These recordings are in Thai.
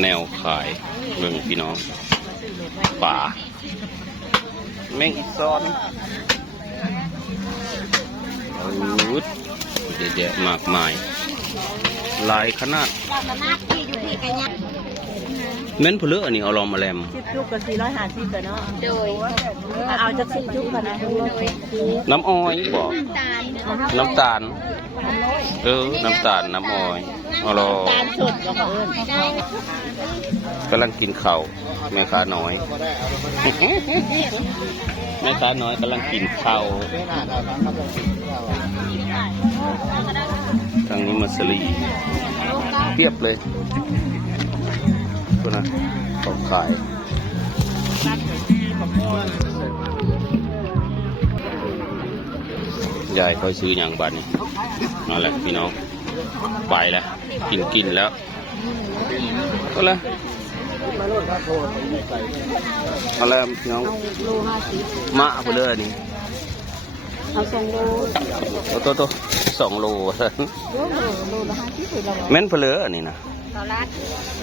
แนวขายเรื่องพี่น้องป่าแมงอีซ้อนอุ๊ดเยอะๆมากมายลายขนาดเม้นผลึกอันนี้เอาลองมาแลมชุกกับ450กันเนาะโดยเอาจาก10ชุกกันนะน้ำอ้อยบอกน้ำตาลน้ำตาลน้ำอ้อยเอาลองกำลังกินข้าวแม่ค้าน้อยแม่ค้าน้อยกำลังกินข้าวทางนี้มัสลีเทียบเลยตัวนะของขายยายเขาซื้ออย่างบัตรนี่นั่นแหละพี่น้องไปแล้วกินแล้วก็แล้วเอาแล้วพี่น้องมะไปเลยนี่เอา2 โลตัว2 โลแม่นเพลือนี่นะ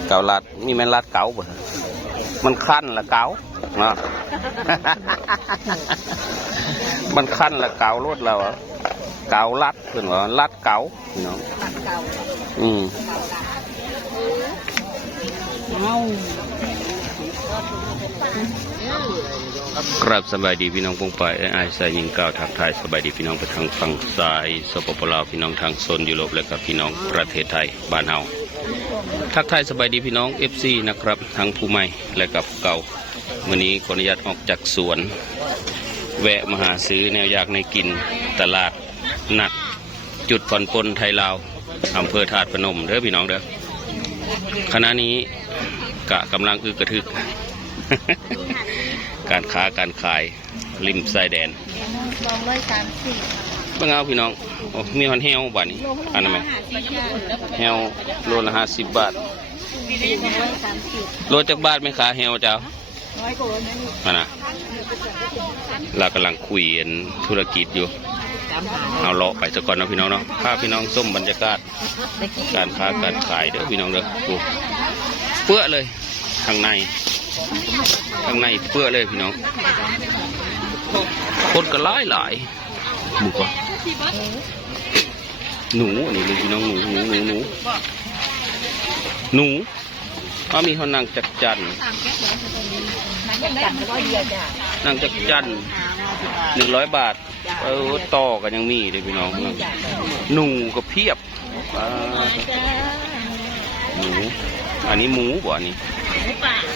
เกาลัดมีแม่นลัดเกาบ่มันคั้นละเกาเนาะมันคั้นละเการถเราเกาลัดเพื่อนว่าลัดเกาพี่น้องครับสบายดีพี่น้องปงไปไอ้สายยิงก้าวทักทายสบายดีพี่น้องไปทางฝั่งซ้ายสปปลาวพี่น้องทางโซนยุโรปและกับพี่น้องประเทศไทยบ้านเฮาทักทายสบายดีพี่น้อง FC นะครับทั้งผู้ใหม่และกับเก่าวันนี้ขออนุญาตออกจากสวนแวะมาหาซื้อแนวอยากในกินตลาดนัดจุดผ่อนปลนไทยลาวอำเภอธาตุพนมเด้อพี่น้องเด้อขณะนี้กะกำลังอึกกระทึก การค้าการขายริมชายแดน230บ้างเอาพี่น้องโอ้มีฮอนเฮลบ้านนี้อันนั้นไหมเฮลโลละ50 บาทโลจากบาทไหมคะเฮลเจ้ามานะเรากำลังคุยกันธุรกิจอยู่เอาเลาะไปสักก่อนนะพี่น้องเนาะพาพี่น้องส้มบรรยากาศการค้าการขายเด้อพี่น้องเด้อดูเปื้อเลยข้างในเปื้อเลยพี่น้องคนก็หลายหมูกว่าหนูอันนี้เลยพี่น้องหนูมีเขานั่งจักจันนั่งจักจัน100 บาทต่อกันยังมีเลยพี่น้องหนูก็เพียบหนูอันนี้หมูบ่อันนี้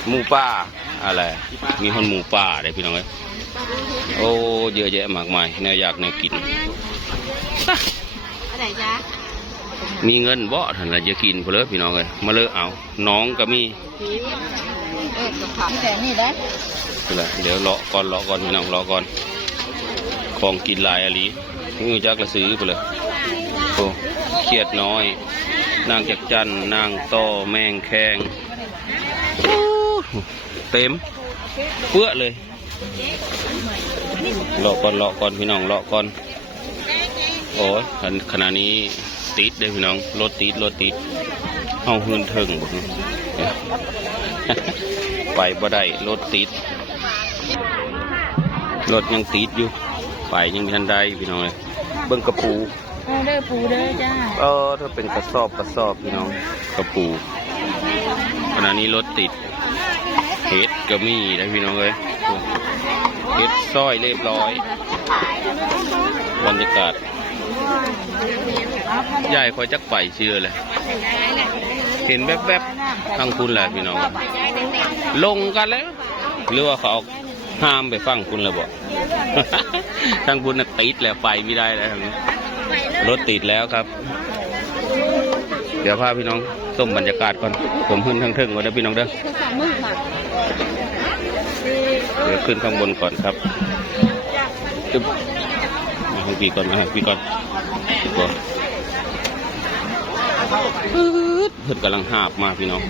หมูป่าอะไรมีคนหมูป่าเลยพี่น้องเอ้ยโอ้เยอะแยะมากมายแนวอยากแนวกินมีเงินบ่ท่านละจะกินเพลิดพี่น้องเลยมาเลิกเอาน้องก็มีเดี๋ยวเลาะก่อนพี่น้องเลาะก่อนของกินลายอะไรนี่จักระซื้อไปเลยโอ้เขียดน้อยนางจักจันนางโตแมงแข้งเต็มเปื้อเลยเลาะก่อนพี่น้องเลาะก่อนโอ้ยขณะนี้ติดเลยพี่น้องรถติดเอาหืนถึงไปบ่ได้รถติดรถยังติดอยู่ไปยังไม่ทันได้พี่น้องเลยเบิ้งกระปูเด้อปูเด้อจ้าถ้าเป็นกระสอบพี่น้องกระปูขณะนี้รถติดเฮ็ดก็มีนะพี่น้องเลยเฮ็ดซอยเรียบร้อยบรรยากาศใหญ่คอยจักไปเชื่อเลยเห็นแวบๆทางคุณแหละพี่น้องลงกันแล้วหรือว่าเขาห้ามไปฟังคุณเลยบอกทางคุณน่ะติดแล้วไปไม่ได้แล้วรถติดแล้วครับเดี๋ยวพาพี่น้องส้มบรรยากาศก่อนผมขึ้นทั้งทึ่งก่อนนะพี่น้องเด้อเดี๋ยวขึ้นข้างบนก่อนครับจุ๊บให้พี่ก่อนเพื่อนกำลังหาบมาพี่น้อง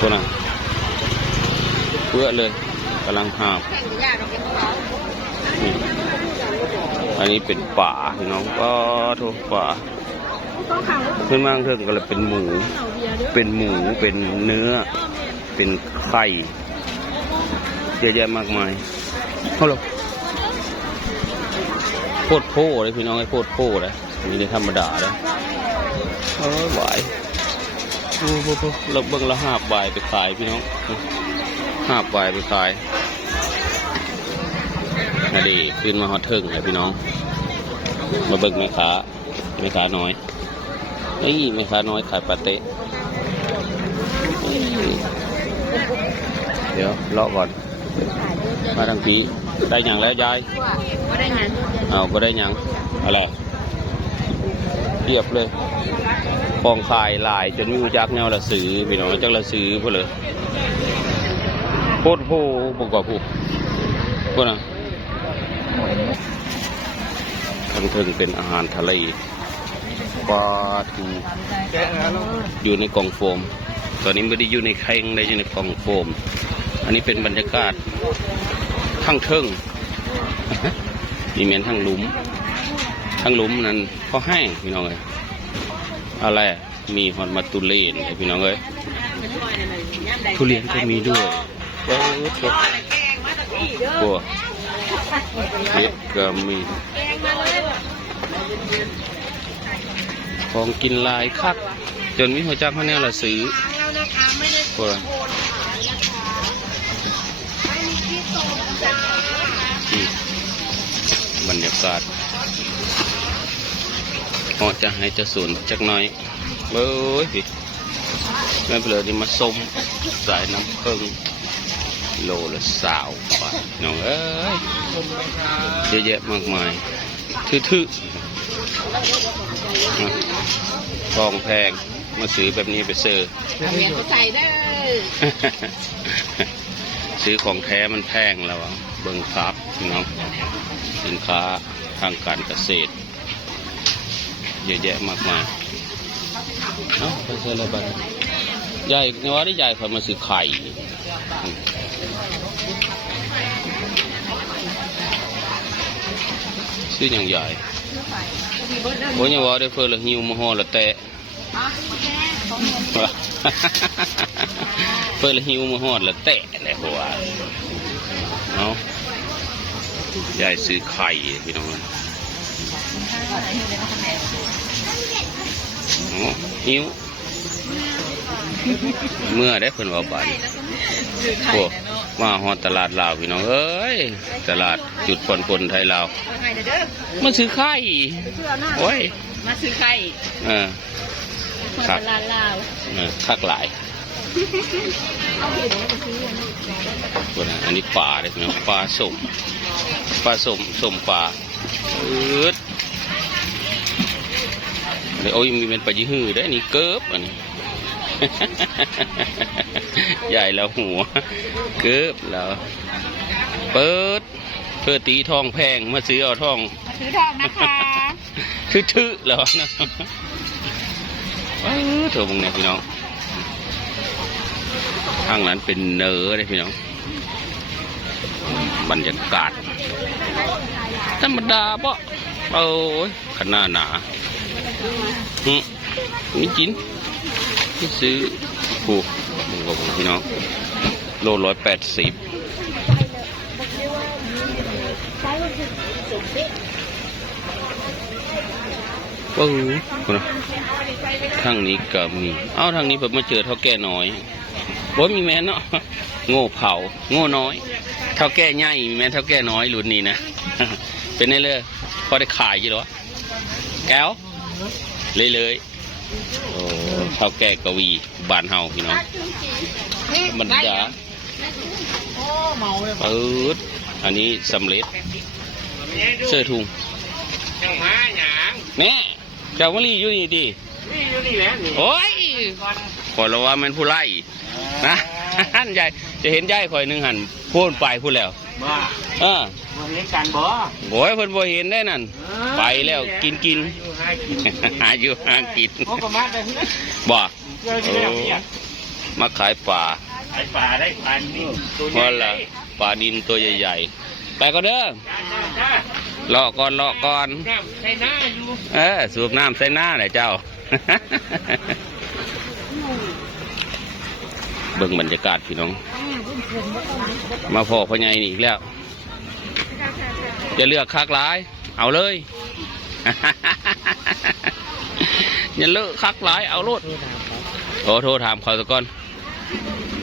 ตัวน่ะเพื่อเลยกำลังหาบอันนี้เป็นป่าพี่น้องก็ทุกป่าขึ้นมาเถิงก็เลยเป็นหมู เป็นหมูเป็นเนื้อเป็นไข่เยอะแยะมากมายฮัลโหลโคตรโพเลยพี่น้องไอ้โคตรโพเลยมีในธรรมดาเลยหวายเราเบิ่งละหาบวายไปขายพี่น้องหาบวายไปขายนาดีขึ้นมาฮอตเทิงเลยพี่น้องมาเบิ่งแม่ค้าน้อยนี่แม่ค้าน้อยขายปาเต้เดี๋ยวเลาะก่อนมาทางนี้ได้หยังแล้วยายก็ได้หยังก็ได้หยังอะไรเทียบเลยกองขายลายจนมีจักแนวละซื้อพี่น้องจักละซื้อเพื่อเลยโคตรโพบอกว่าผู้ก็นะทั้งถึงเป็นอาหารทะเลปลาทูอยู่ในกล่องโฟมตอนนี้ไม่ได้อยู่ในแข็งได้อยู่ในกล่องโฟมอันนี้เป็นบรรยากาศทั้งเทิงมีเหมือนทั้งหลุมนั้นก็แห้งพี่น้องเลยอะไรมีฮอนมาตุเรนพี่น้องเลยทุเรียนก็มีด้วยตัวเห็ดก็มีของกินลายคักจนมีหัวจักเขาแนวละซื้อตัวบรรยากาศพอจะให้จะสูนจักหน่อยเบ้ยพี่แม่เปลือกนี่มาส้มสายน้ำผึ้งโลละ20 บาทน้องเอ้ยเยอะแยะมากมายทื่อๆทองแพงมาซื้อแบบนี้ไปซื้อเอาเงินไปใส่ได้ซื้อของแท้มันแพงแล้วเบิ่งครับน้องสินค้าทางการเกษตรเยอะแยะมากมายเนาะไปเชื่ออะไรบ้างยายในวันนี้ยายคอยมาซื้อไข่ซื้ออย่างใหญ่โอ้ยยังว่าได้เพื่อละหิวมาห่อละแตะเพื่อละหิวมาห่อละแตะแหละหัวเอายายซื้อไข่พี่น้องหิวเมื่อได้เพิ่นว่าบานโอ้มาฮอดตลาดลาวพี่น้องเอ้ยตลาดจุดผ่อนปลนไทยลาวมาซื้อไข่โอ้ยมาซื้อไข่คัก ตลาดลาวคักหลายคนอันนี้ปลาเลยพี่น้องปลาส้มปลาโอ้ยมีเป็นปลายี่หื้อได้นี่เกิบอันนี้ ใหญ่แล้วหัวเกิบแล้วเปิดเพื่อตีทองแพงมาซื้อเอาทองซื้อทองนะคะทื่อๆแล้วนะเถอะมึงเนี่ยพี่น้องข้างนั้นเป็นเนื้อเลยพี่น้องบรรยากาศธรรมดาปะโอ้ยขนาดหนานี่จินที่ซื้อผูกมึงกับผมพี่น้องโล180ทางนี้ก็มีทางนี้ผมมาเจอเท่าแก่น้อยโอ้ยมีแม่เนาะโง่เผาโง่น้อยเท่าแก่ใหญ่มีแม่เท่าแก่น้อยรุ่นนี้นะเป็นไงเลยพอได้ขายอยู่หรอแก้วเลยโอ้เท่าแก่กวีบานเฮาพี่น้องมันจ๋าอันนี้สำเร็จเสื้อทุงเนี่ยเจ้ามะลีอยู่นี่ดิโอ้ยขอเราว่ามันผู้ไล่นะหันใหญ่จะเห็นใหญ่คอยหนึ่งหันพูดไปพูดแล้วเห็นกันบ่โอ้ยเพิ่นบ่เห็นได้นั่นไปแล้วกินหาอยู่หากินบ่มาขายปลาได้ปลานี่เพราะละปลาดินตัวใหญ่ๆไปก็เด้อรอก่อนใส่หน้าอยู่สูบน้ำใส่หน้าไหนเจ้า เบิ่งบรรยากาศพี่น้อง มาพอพ่อใหญ่นี่อีกแล้ว จะเลือกคักหลาย เอาเลย อย่าเลือกคักหลายเอาโลดโทรถามเขาตะก่อน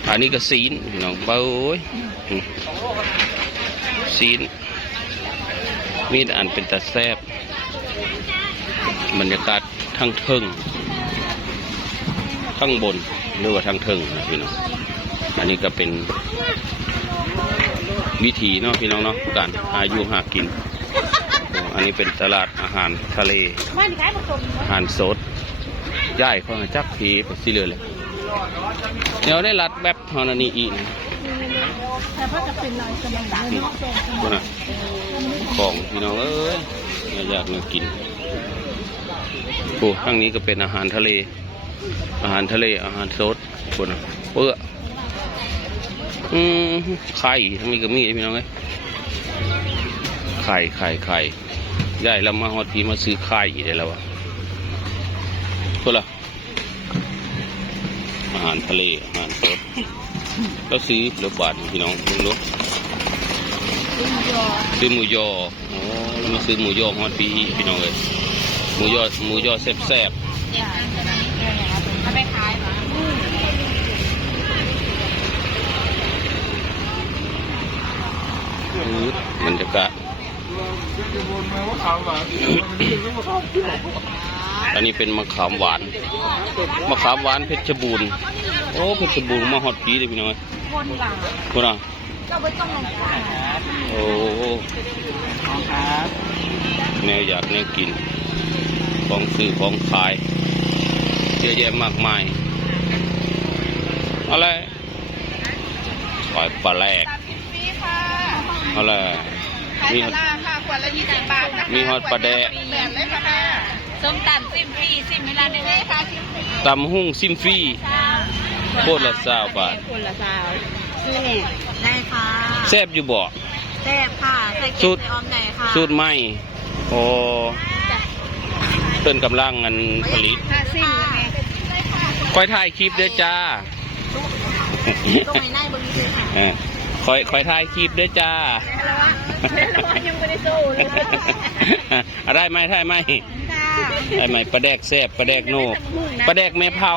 อันนี้ก็ศีลพี่น้องเบ้ยศีลมีอันเป็นตาแซบบรรยากาศทั้งเทิงทั้งบนหรือว่าทั้งเทิงนะพี่น้องอันนี้ก็เป็นวิถีเนาะพี่น้องเนาะการหาอยู่หากินอันนี้เป็นตลาดอาหารทะเลอาหารสดย่ายเขาจักผีไปสิเลยเลยเดี๋ยวได้รัดแบบฮานานีอีกนะของพี่น้องเอ้ยอยากมากินโอ้ข้างนี้ก็เป็นอาหารทะเลอาหารทะเลอาหารสดคนนะเปื้อไข่ทั้งนี้ก็มีพี่น้องเอ้ยไข่ใหญ่แล้วมาฮอดพีมาซื้อไข่ได้แล้ววะคนละอาหารทะเลอาหารสดแล้วซื้อเรือบาทพี่น้องมึงรู้ซื้อหมูยอโอ้แล้วมาซื้อหมูยอฮอดพีพี่น้องเลยหมูยอแซ่บเอาไปขายเหรอบรรยากาศอันนี้เป็นมะขามหวานเพชรบูรณ์โอ้เพชรบูรณ์มาฮอตปีเลยพี่น้อยคนละโอ้แนวอยากแนวกินของซื้อของขายเยอะแยะมากมายอะไรขายปลาแหลกอะไรมีฮอตขวดละ20 บาทมีฮอตปลาแดกส้มตำซิมฟรีซิมเวลาได้เลยค่ะตำหุ่งซิมฟรีโคตรละ20 บาทโคตรละ20ซื้อเนี่ยได้ค่ะแซ่บอยู่บ่แซ่บค่ะใส่เกลือออมไหนค่ะสูตรใหม่โอ้เพิ่นกำลังอันผลิตค่อยถ่ายคลิปเด้อจ้าตรงไหนได้บนนี้เลยค่ะคอยถ่ายคลิปด้วยจ้ายังไม่ได้สู้เลยได้ไหมได้ไหมปลาแดกแซ่บปลาแดกโนกปลาแดกแม่เผา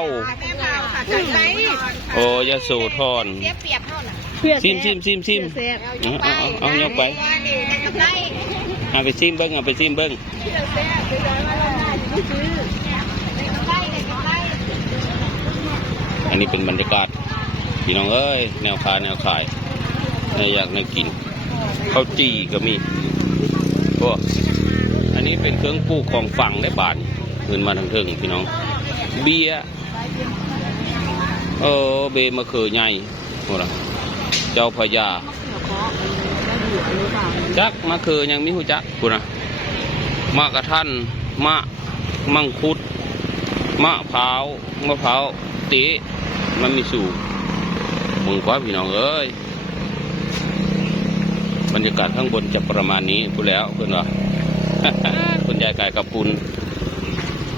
โอ้ยาสูทอนซิมเอายกไปเอาไปซิมเบิ้งอันนี้เป็นบรรยากาศพี่น้องเอ้ยแนวขายอยากน่ากินข้าวจี่ก็มีพวกอันนี้เป็นเครื่องปลูกของฝั่งได้บาทขึ้นมาทางเทิงพี่น้องเบียร์เบมะเขือใหญ่โหล่ะเจ้าพญาจักมะเขือยังมีหูจักกูนะมะกระทันมะมังคุดมะพร้าวตีมันมีสูงมึงกว่าพี่น้องเอ้ยบรรยากาศข้างบนจะประมาณนี้พูดแล้วเพื่อนว่า คุณยายไก่กับปุน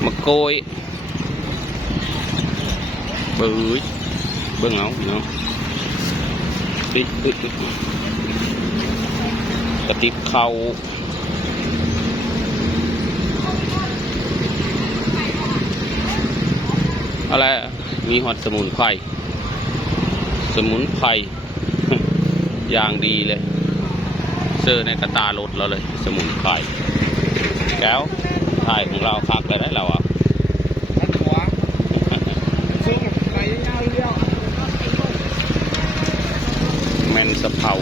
มะโกยเบิ้งเอาพี่น้องกระติบเข่าอะไรมีหอดสมุนไพรอย่างดีเลยเสื้อในกระตารถเราเลยสมุนไพรแก้วถ่ายของเราคักเลยได้เราอ่ะแมนสะเพา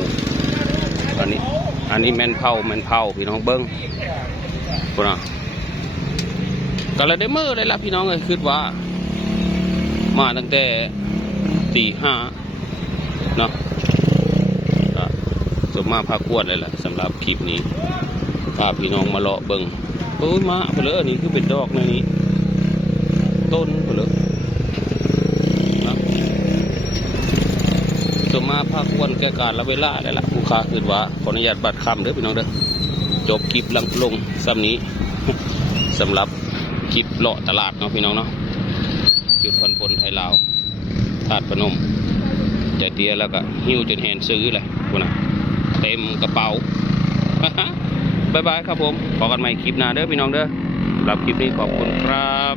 อันนี้แมนเผาพี่น้องเบิ้งคุณอ่ะก็เลยได้เมื่อเลยล่ะพี่น้องเลยคิดว่ามาตั้งแต่ตี 5เนาะสมมาพากวดเลยแหละสำหรับคลิปนี้พาพี่น้องมาเลาะเบิ้งโอ้ยมาไปเลยนี่คือเป็นดอกในนี้ต้นไปเลยนะสมมาพากวดแก่การละเวลาเลยล่ะผู้ค้าคือว่าขออนุญาตบัตรคำเด้อพี่น้องเด้อจบคลิปลงซ้ำนี้ สำหรับคลิปเลาะตลาดเนาะพี่น้องเนาะจุดพันปนไทยลาวธาตุพนม ใจเตี้ยแล้วก็หิ้วจนแหนซื้อเลยคุณนะเต็มกระเป๋า บ๊ายบายครับผมพบกันใหม่คลิปหน้าเด้อพี่น้องเด้อสำหรับคลิปนี้ขอบคุณครับ